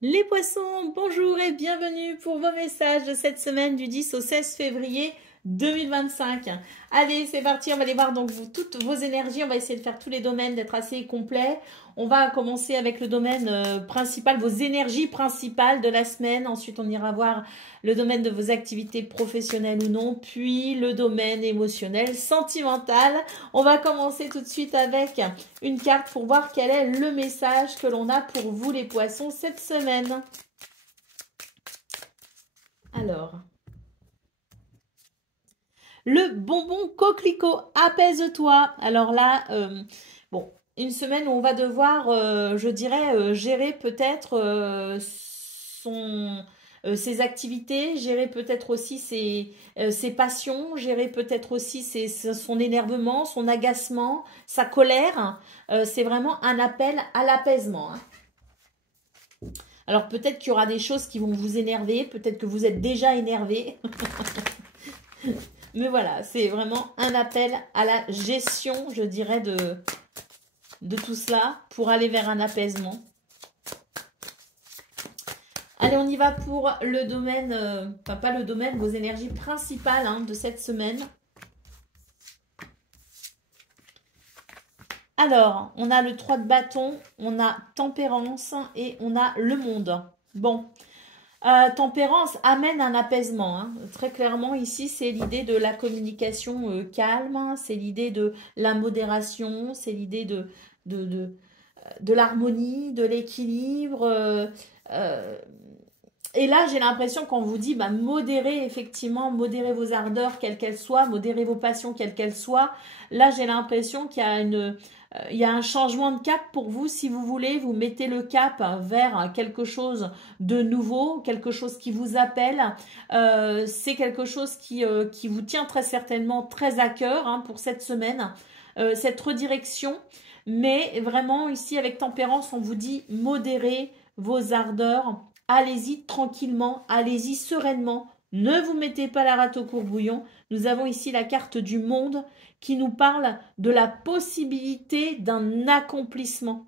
Les poissons, bonjour et bienvenue pour vos messages de cette semaine du 10 au 16 février 2025. Allez, c'est parti, on va aller voir donc toutes vos énergies, on va essayer de faire tous les domaines, d'être assez complet. On va commencer avec le domaine principal, vos énergies principales de la semaine. Ensuite, on ira voir le domaine de vos activités professionnelles ou non, puis le domaine émotionnel, sentimental. On va commencer tout de suite avec une carte pour voir quel est le message que l'on a pour vous les poissons cette semaine. Alors, le bonbon coquelicot, apaise-toi. Alors là, bon, une semaine où on va devoir, je dirais, gérer peut-être ses activités, gérer peut-être aussi ses passions, gérer peut-être aussi son énervement, son agacement, sa colère. C'est vraiment un appel à l'apaisement, hein. Alors peut-être qu'il y aura des choses qui vont vous énerver, peut-être que vous êtes déjà énervé. Mais voilà, c'est vraiment un appel à la gestion, je dirais, de tout cela pour aller vers un apaisement. Allez, on y va pour le domaine, enfin pas le domaine, vos énergies principales hein, de cette semaine. Alors, on a le 3 de bâton, on a tempérance et on a le monde. Bon, tempérance amène un apaisement, hein. Très clairement, ici, c'est l'idée de la communication calme, hein. C'est l'idée de la modération, c'est l'idée de l'harmonie, de l'équilibre. Euh, et là, j'ai l'impression qu'on vous dit, bah, modérez effectivement, modérez vos ardeurs, quelles qu'elles soient, modérez vos passions, quelles qu'elles soient. Là, j'ai l'impression qu'il y a il y a un changement de cap pour vous, si vous voulez, vous mettez le cap vers quelque chose de nouveau, quelque chose qui vous appelle. C'est quelque chose qui vous tient très certainement très à cœur hein, pour cette semaine, cette redirection. Mais vraiment, ici, avec tempérance, on vous dit modérez vos ardeurs. Allez-y tranquillement, allez-y sereinement. Ne vous mettez pas la rate au courbouillon. Nous avons ici la carte du monde qui nous parle de la possibilité d'un accomplissement.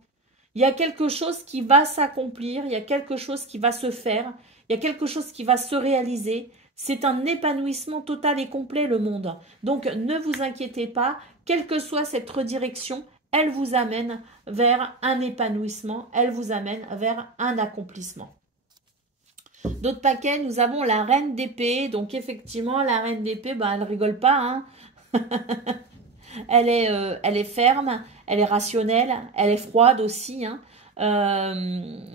Il y a quelque chose qui va s'accomplir, il y a quelque chose qui va se faire, il y a quelque chose qui va se réaliser. C'est un épanouissement total et complet le monde. Donc ne vous inquiétez pas, quelle que soit cette redirection, elle vous amène vers un épanouissement, elle vous amène vers un accomplissement. D'autres paquets, nous avons la reine d'épée. Donc effectivement, la reine d'épée, bah, elle rigole pas, hein. Elle est ferme, elle est rationnelle, elle est froide aussi, hein.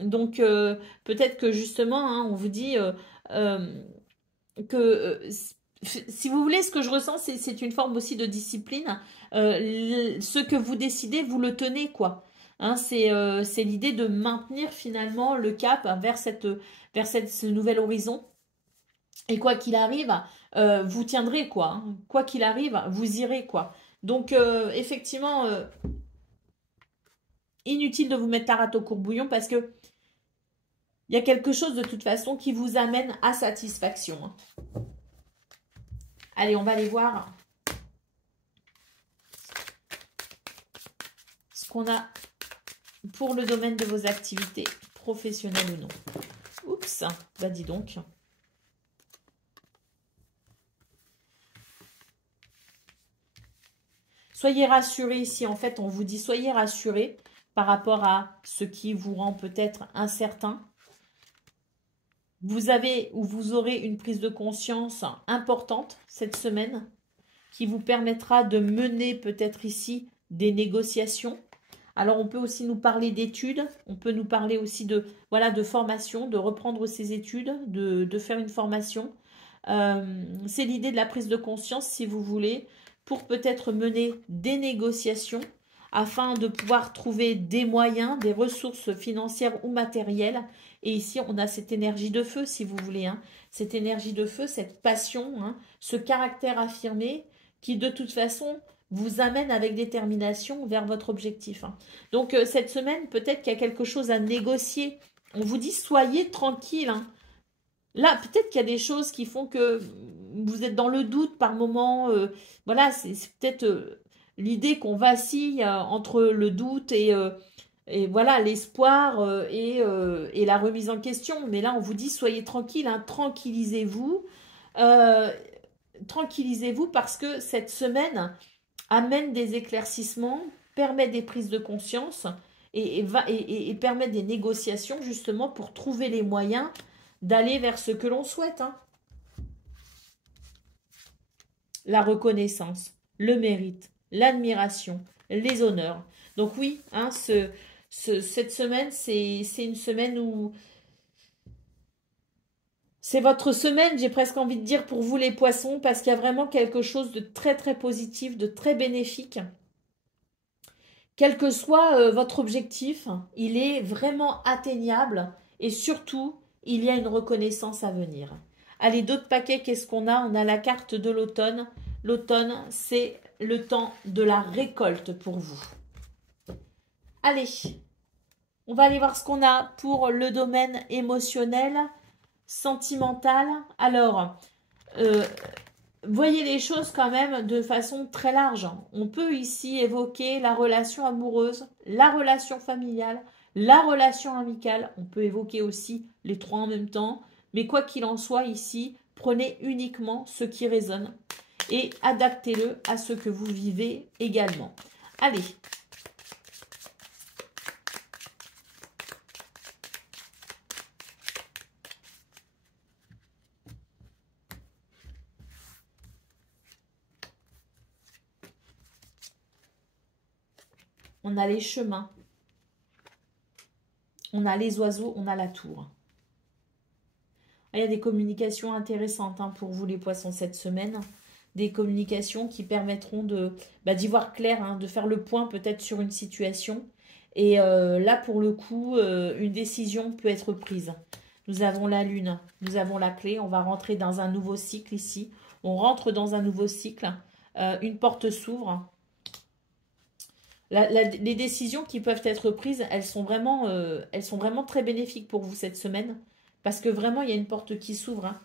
Donc peut-être que justement, hein, on vous dit euh, que si vous voulez, ce que je ressens, c'est une forme aussi de discipline. Ce que vous décidez, vous le tenez, quoi. Hein, c'est l'idée de maintenir finalement le cap ce nouvel horizon. Et quoi qu'il arrive, vous tiendrez, quoi, hein. Quoi qu'il arrive, vous irez, quoi. Donc, effectivement, inutile de vous mettre la rate au courbouillon parce que il y a quelque chose de toute façon qui vous amène à satisfaction, hein. Allez, on va aller voir ce qu'on a pour le domaine de vos activités professionnelles ou non. Oups, bah dis donc. Soyez rassurés ici, en fait, on vous dit soyez rassurés par rapport à ce qui vous rend peut-être incertain. Vous avez ou vous aurez une prise de conscience importante cette semaine qui vous permettra de mener peut-être ici des négociations. Alors on peut aussi nous parler d'études, on peut nous parler aussi de, voilà, de formation, de reprendre ses études, de faire une formation. C'est l'idée de la prise de conscience, si vous voulez, pour peut-être mener des négociations afin de pouvoir trouver des moyens, des ressources financières ou matérielles. Et ici, on a cette énergie de feu, si vous voulez, hein. Cette énergie de feu, cette passion, hein, ce caractère affirmé qui, de toute façon, vous amène avec détermination vers votre objectif, hein. Donc, cette semaine, peut-être qu'il y a quelque chose à négocier. On vous dit, soyez tranquille, hein. Là, peut-être qu'il y a des choses qui font que vous êtes dans le doute par moment. Voilà, c'est peut-être l'idée qu'on vacille entre le doute et voilà, l'espoir et la remise en question. Mais là, on vous dit, soyez tranquille, hein, tranquillisez-vous. Euh, tranquillisez-vous parce que cette semaine amène des éclaircissements, permet des prises de conscience et permet des négociations justement pour trouver les moyens d'aller vers ce que l'on souhaite. Hein. La reconnaissance, le mérite, l'admiration, les honneurs. Donc oui, hein, cette semaine, c'est une semaine où c'est votre semaine, j'ai presque envie de dire pour vous les poissons, parce qu'il y a vraiment quelque chose de très très positif, de très bénéfique. Quel que soit votre objectif, il est vraiment atteignable et surtout, il y a une reconnaissance à venir. Allez, d'autres paquets, qu'est-ce qu'on a? On a la carte de l'automne. L'automne, c'est le temps de la récolte pour vous. Allez, on va aller voir ce qu'on a pour le domaine émotionnel, sentimental. Alors, voyez les choses quand même de façon très large. On peut ici évoquer la relation amoureuse, la relation familiale, la relation amicale. On peut évoquer aussi les trois en même temps. Mais quoi qu'il en soit ici, prenez uniquement ce qui résonne et adaptez-le à ce que vous vivez également. Allez. On a les chemins, on a les oiseaux, on a la tour. Il y a des communications intéressantes hein, pour vous les poissons cette semaine. Des communications qui permettront d'y voir clair, hein, de faire le point peut-être sur une situation. Et là, pour le coup, une décision peut être prise. Nous avons la lune, nous avons la clé. On va rentrer dans un nouveau cycle ici. On rentre dans un nouveau cycle. Une porte s'ouvre. Les décisions qui peuvent être prises, elles sont vraiment très bénéfiques pour vous cette semaine. Parce que vraiment, il y a une porte qui s'ouvre. Hein,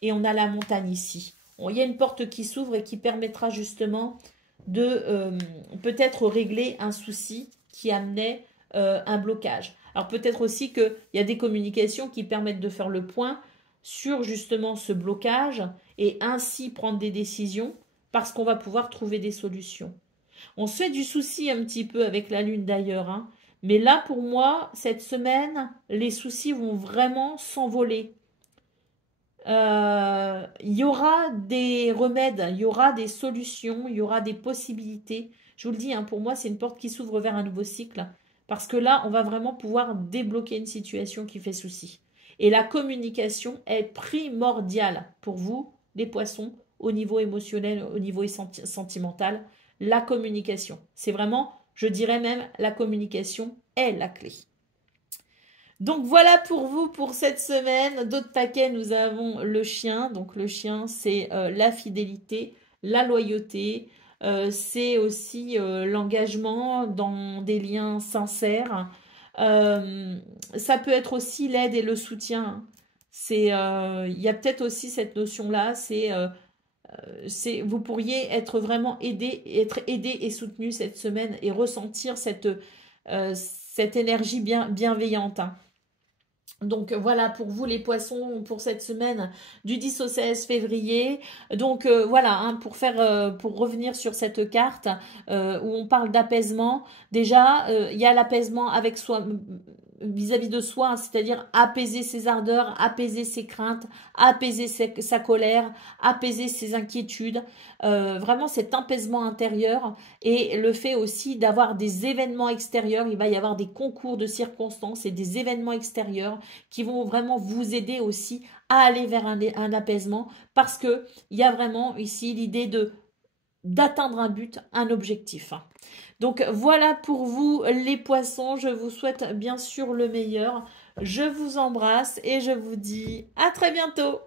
et on a la montagne ici. Il y a une porte qui s'ouvre et qui permettra justement de peut-être régler un souci qui amenait un blocage. Alors peut-être aussi qu'il y a des communications qui permettent de faire le point sur justement ce blocage et ainsi prendre des décisions parce qu'on va pouvoir trouver des solutions. On se fait du souci un petit peu avec la lune d'ailleurs, hein. Mais là pour moi, cette semaine, les soucis vont vraiment s'envoler. Il y aura des remèdes, il y aura des solutions, il y aura des possibilités. Je vous le dis, hein, pour moi, c'est une porte qui s'ouvre vers un nouveau cycle. Parce que là, on va vraiment pouvoir débloquer une situation qui fait souci. Et la communication est primordiale pour vous, les poissons, au niveau émotionnel, au niveau sentimental. La communication, c'est vraiment, je dirais même, la communication est la clé. Donc voilà pour vous pour cette semaine. D'autres paquets, nous avons le chien. Donc le chien, c'est la fidélité, la loyauté. C'est aussi l'engagement dans des liens sincères. Ça peut être aussi l'aide et le soutien. Il y a peut-être aussi cette notion-là. Vous pourriez être vraiment être aidé et soutenu cette semaine et ressentir cette énergie bienveillante. Hein. Donc voilà pour vous les poissons pour cette semaine du 10 au 16 février. Donc voilà, hein, pour revenir sur cette carte où on parle d'apaisement. Déjà, il y a l'apaisement avec soi vis-à-vis de soi, hein, c'est-à-dire apaiser ses ardeurs, apaiser ses craintes, apaiser sa colère, apaiser ses inquiétudes. Vraiment cet apaisement intérieur et le fait aussi d'avoir des événements extérieurs. Il va y avoir des concours de circonstances et des événements extérieurs qui vont vraiment vous aider aussi à aller vers un apaisement parce que il y a vraiment ici l'idée d'atteindre un but, un objectif. Donc voilà pour vous les poissons, je vous souhaite bien sûr le meilleur. Je vous embrasse et je vous dis à très bientôt.